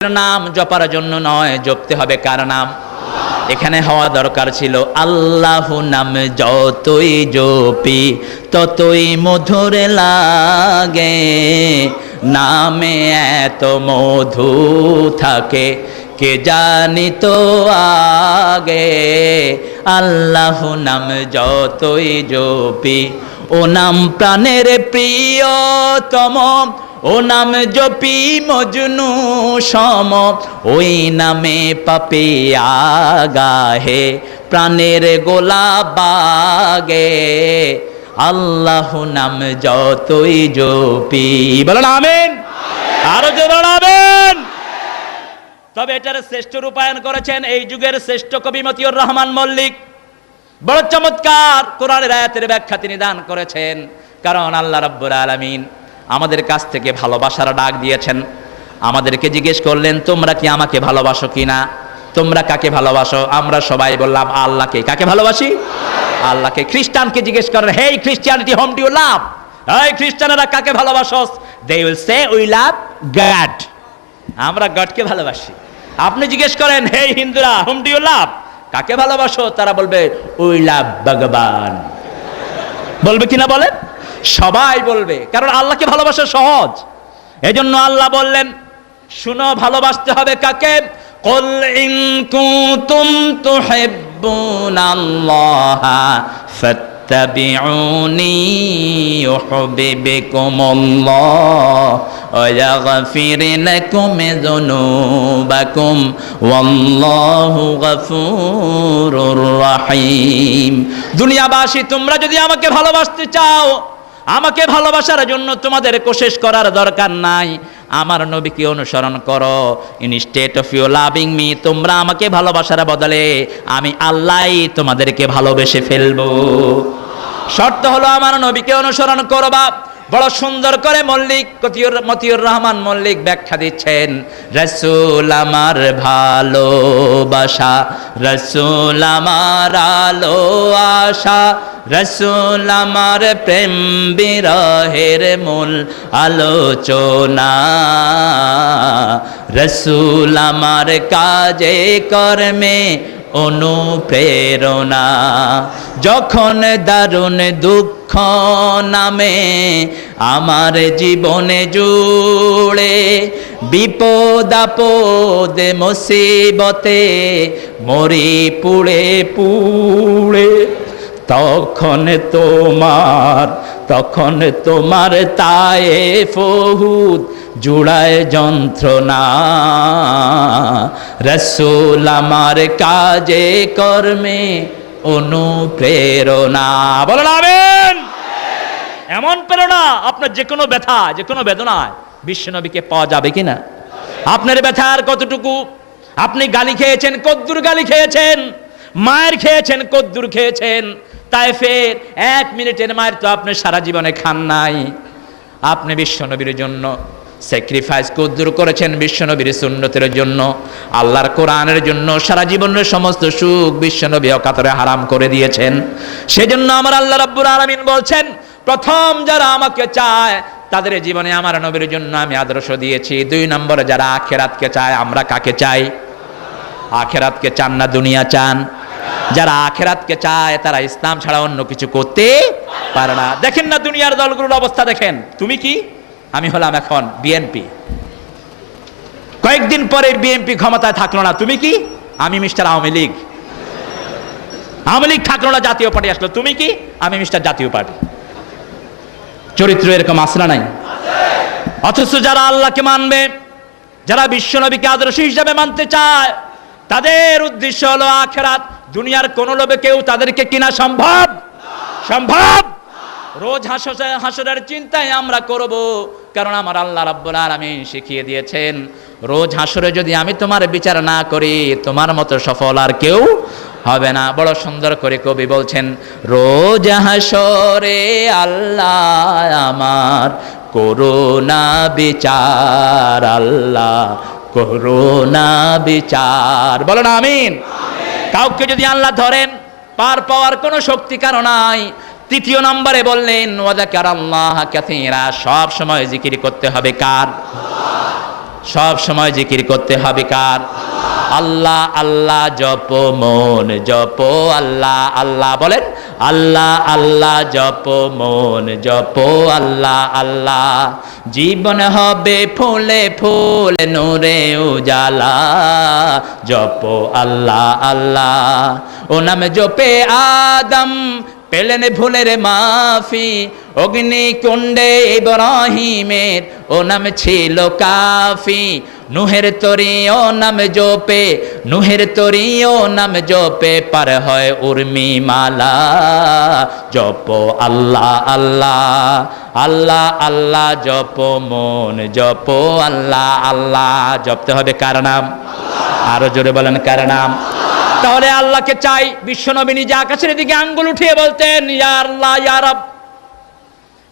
নাম জপার জন্য নয়, জপতে হবে কার নাম? এখানে হওয়া দরকার ছিল আল্লাহ নাম যতই জপি ততই মধুর লাগে, নামে এত মধু থাকে কে জানি তো আগে। আল্লাহ নাম যতই জপি, ও নাম প্রাণের প্রিয়তম, ও নাম জপি মজনু সম, ওই নামে পাপে আগাহে প্রাণের গোলাবাগে। আল্লাহ নাম যতই জপি, বলেন আমিন, আরো জোরে বলবেন। তবে এটার শ্রেষ্ঠ রূপায়ণ করেছেন এই যুগের শ্রেষ্ঠ কবি মতিউর রহমান মল্লিক। বড় চমৎকার কোরআনের আয়াতের ব্যাখ্যা তিনি দান করেছেন। কারণ আল্লাহ রাব্বুল আলামিন আমাদের কাছ থেকে ভালোবাসার ডাক দিয়েছেন। আমাদেরকে জিজ্ঞেস করলেন, তোমরা কি আমাকে ভালোবাসো কিনা? তোমরা কাকে ভালোবাসো? আমরা সবাই বললাম আল্লাহকে। কাকে ভালোবাসি? আল্লাহকে। খ্রিস্টানকে জিজ্ঞেস করেন, hey Christianity, whom do you love? এই খ্রিস্টানেরা কাকে ভালোবাসোস? They will say we love God. আমরা গডকে ভালোবাসি। আপনি জিজ্ঞেস করেন, হেই হিন্দুরা, হোম ডু ইউ লাভ? কাকে ভালোবাসো? তারা বলবে উই লাভ ভগবান। বলবে কিনা বলেন? সবাই বলবে, কারণ আল্লাহকে ভালোবাসা সহজ। এজন্য আল্লাহ বললেন, শুনো, ভালোবাসতে হবে কাকে? কুল ইন কুনতুম তুহিব্বুনাল্লাহা ফাত্তাবিউনি ইউহিব্বুকুমুল্লাহ ওয়া ইয়াগফির লাকুম যুনুবাকুম ওয়াল্লাহু গফুরুর রহিম। দুনিয়াবাসী, তোমরা যদি আমাকে ভালোবাসতে চাও, আমাকে ভালোবাসার জন্য তোমাদের কোশিশ করার দরকার নাই, আমার নবীকে অনুসরণ করো। Instead of you loving me, তোমরা আমাকে ভালোবাসার বদলে আমি আল্লাহই তোমাদেরকে ভালোবেসে ফেলবো। শর্ত হলো আমার নবীকে অনুসরণ করবা। বড় সুন্দর করে মতিউর রহমান মল্লিক ব্যাখ্যা দিচ্ছেন, রাসূল আমার ভালোবাসা, রাসূল আমার আলো আশা, রাসূল আমার প্রেম বিরহের মূল আলোচনা, রাসূল আমার কাজে কর্মে অনুপ্রেরণা। যখন দারুণ দুঃখ নামে আমার জীবনে জুড়ে, বিপদ আপদে মুসিবতে মরি পুড়ে পুড়ে, তখন তোমার তায়েফ উহুদ জুড়ায় যন্ত্রণা, রাসূল আমার কাজে কর্মে অনুপ্রেরণা। বলেন আমিন। এমন প্রেরণা আপনার যে কোনো ব্যথা, যে কোনো বেদনায় বিশ্বনবীকে পাওয়া যাবে কিনা? আপনার ব্যথার কতটুকু? আপনি গালি খেয়েছেন, কদ্দুর গালি খেয়েছেন, মায়ের খেয়েছেন, কদ্দুর খেয়েছেন। তায়েফের 1 মিনিটের মায়ের তো আপনি সারা জীবনে খান নাই। আপনি বিশ্বনবীর জন্য স্যাক্রিফাইস কদ্দুর করেছেন, বিশ্বনবীর সুন্নতের জন্য, আল্লাহর কোরআনের জন্য সারা জীবনের সমস্ত সুখ বিশ্বনবী অকাতরে হারাম করে দিয়েছেন। সেজন্য আমার আল্লাহ রাব্বুল আলামিন বলছেন, প্রথম যারা আমাকে চায় তাদের জীবনে আমার নবীর জন্য আমি আদর্শ দিয়েছি। 2 নম্বরে যারা আখিরাতকে চায়। আমরা কাকে চাই? আখিরাতকে চান না দুনিয়া চান? যারা আখিরাতকে চায় তারা ইসলাম ছাড়া অন্য কিছু করতে পারে না। দেখেন না দুনিয়ার দলগুলোর অবস্থা দেখেন। তুমি কি? আমি হলাম এখন বিএনপি, কয়েকদিন পরে বিএনপি ক্ষমতায় থাকলো না। তুমি কি? আমি মিস্টার আওয়ামী লীগ। আওয়ামী লীগ থাকলো না, জাতীয় পার্টি আসলো। তুমি কি? আমি মিস্টার জাতীয় পার্টি। চরিত্র এরকম আছে না নাই? অথচ যারা আল্লাহকে মানবে, যারা বিশ্বনবীকে আদর্শ হিসাবে মানতে চায়, তাদের উদ্দেশ্য হলো আখিরাত। দুনিয়ার কোন লোভে কেউ তাদেরকে কিনা সম্ভব? সম্ভব? রোজ হাসরের চিন্তায় আমরা করব, কারণ আমার আল্লাহ রাব্বুল আলামিন শিখিয়ে দিয়েছেন, রোজ হাসরে যদি আমি তোমার বিচার না করি, তোমার মতো সফল আর কেউ হবে না। বড় সুন্দর করে কবি বলছেন, রোজ হাসরে আল্লাহ আমার করুণা বিচার, আল্লাহ করুণা বিচার। বলো না আমিন। কাউকে যদি আল্লাহ ধরেন, পার পাওয়ার কোনো শক্তি কারো নাই। 3 নম্বরে বললেন ওয়াযাকারাল্লাহ কাসীরা, সব সময় জিকির করতে হবে কার? সব সময় জিকির করতে হবে কার? আল্লাহ আল্লাহ জপ মন জপ আল্লাহ আল্লাহ, বলেন আল্লাহ আল্লাহ জপ মন জপ আল্লাহ আল্লাহ, জীবন হবে ফুলে ফুল নূরে উজালা, জপ আল্লাহ আল্লাহ। ও নাম জপে আদম পেলেন ভুলের মাফি, অগ্নিকুণ্ডে ইব্রাহিমের ও নাম ছিল কাফি, নুহের তরি ও নাম জপে, নুহের তরি ও নাম জপে পার হয় উর্মি মালা, জপ আল্লাহ আল্লাহ আল্লাহ আল্লাহ জপ মন জপ আল্লাহ আল্লাহ। জপতে হবে কার নাম? আরো জোরে বলেন কার নাম? তাহলে আল্লাহকে চাই। বিশ্বনবী নিজে আকাশের দিকে আঙ্গুল উঠিয়ে বলতেন, ইয়া আল্লাহ ইয়া রাব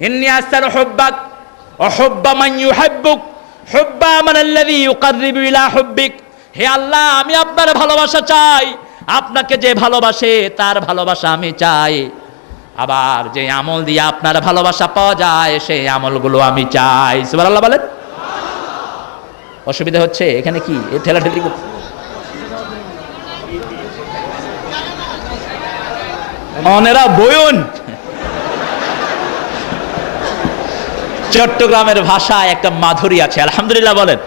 ইন্নী আসআলু হুব্বাক ওয়া হুব্বা মান ইউহিব্বুক হুব্বা মান আল্লাযী ইউকাররিবু ইলা হুব্বিক। হে আল্লাহ, আমি আপনার ভালোবাসা চাই, আপনাকে যে ভালোবাসে তার ভালোবাসা আমি চাই, আবার যে আমল দিয়ে আপনার ভালোবাসা পাওয়া যায় সেই আমলগুলো আমি চাই। সুবহানাল্লাহ বলেন। অসুবিধা হচ্ছে এখানে কি এই ঠেলাঠেলি করছে? অনেরা বয়ন। চট্টগ্রামের ভাষায় একটা মাধুরী আছে, আলহামদুলিল্লাহ বলেন।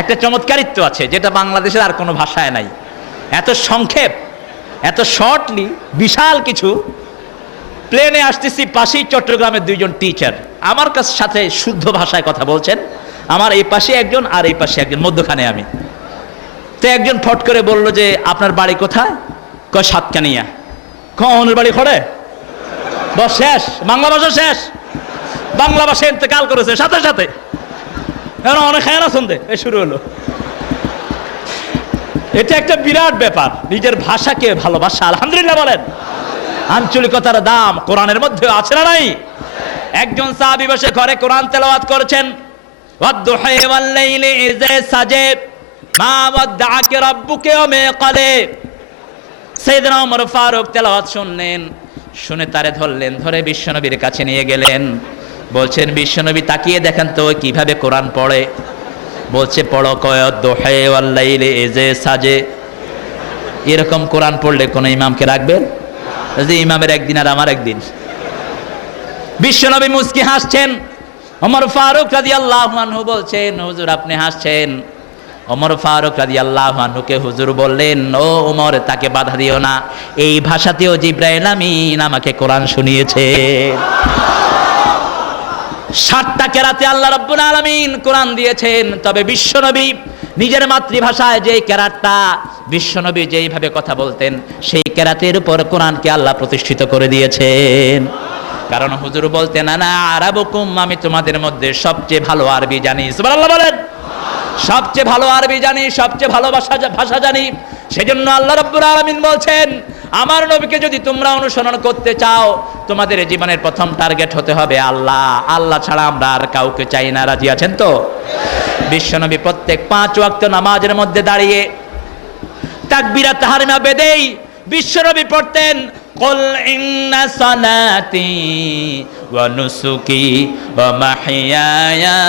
একটা চমৎকারিত্ব আছে যেটা বাংলাদেশের আর কোনো ভাষায় নাই। এত সংক্ষেপ, এত শর্টলি বিশাল কিছু। প্লেনে আসতেছি, পাশেই চট্টগ্রামের দুইজন টিচার আমার কাছে সাথে শুদ্ধ ভাষায় কথা বলছেন। আমার এই পাশে একজন আর এই পাশে একজন, মধ্যখানে আমি। তো একজন ফট করে বলল যে আপনার বাড়ি কোথায়? কয় সাতকানিয়া। কনের বাড়ি খড়ে? বস শেষ, বাংলা ভাষা শেষ। বাংলা ভাষা ইন্তেকাল করেছে সাথে সাথে। অনেক খায়রা শুনতে এই শুরু হলো। এটা একটা বিরাট ব্যাপার, নিজের ভাষাকে ভালোবাসা। আলহামদুলিল্লাহ বলেন। আঞ্চলিকতার দাম কোরআনের মধ্যে আছে না নাই? একজন সাহাবী বসে ঘরে কোরআন তেলাওয়াত করেছেন, ওয়াদ-দুহা ওয়াল-লাইলি ইযা সাজা মা ওয়াদ্দাআকা রাব্বুকা ওয়া মা ক্বালা। সাইয়েদনা ওমর ফারুক তেলাওয়াত শুনলেন, শুনে তারে ধরলেন, ধরে বিশ্বনবীর কাছে নিয়ে গেলেন। বলছেন বিশ্বনবী তাকিয়ে দেখেন তো কিভাবে কোরআন পড়ে। বলছে পড়ো ওয়াদ-দুহা ওয়াল-লাইলি ইযা সাজা। এরকম কোরআন পড়লে কোন ইমামকে রাখবেন? যে ইমামের একদিন আর আমার একদিন। বিশ্বনবী মুস্কি হাসছেন। ওমর ফারুক রাদিয়াল্লাহু আনহু বলছেন, হুজুর আপনি হাসছেন। ওমর ফারুক রাদিয়াল্লাহু আনহুকে হুজুর বললেন, ও ওমর তাকে বাধা দিও না, এই ভাষাতেও জিবরাইল আমিন আমাকে কোরআন শুনিয়েছে। 7টা কেরাতে আল্লাহ রাব্বুল আলামিন কোরআন দিয়েছেন। তবে বিশ্বনবী নিজের মাতৃভাষায় যেই কেরাতটা, বিশ্বনবী যেইভাবে কথা বলতেন সেই কেরাতের উপর কোরআনকে আল্লাহ প্রতিষ্ঠিত করে দিয়েছেন। কারণ হুজুর বলতেন, আনা আরাবুকুম, আমি তোমাদের মধ্যে সবচেয়ে ভালো আরবি জানি। সুবহানাল্লাহ বলেন। সবচেয়ে ভালো আরবি জানি, সবচেয়ে ভালো ভাষা জানি। সেজন্য আল্লাহ রাব্বুল আলামিন বলছেন, আমার নবীকে যদি তোমরা অনুসরণ করতে চাও, তোমাদের জীবনের প্রথম টার্গেট হতে হবে আল্লাহ। আল্লাহ ছাড়া আমরা আর কাউকে চাই না। রাজি আছেন তো? বিশ্বনবী প্রত্যেক 5 ওয়াক্ত নামাজের মধ্যে দাঁড়িয়ে তাকবীরাত তাহরিমা বেদেই বিশ্বনবী পড়তেন, কুল ইন্না সালাতি ওয়া নুসুকি ওয়া মাহইয়ায়া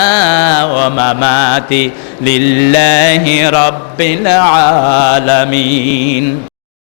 ওয়া মামাতি লিল্লাহি রাব্বিল আলামিন।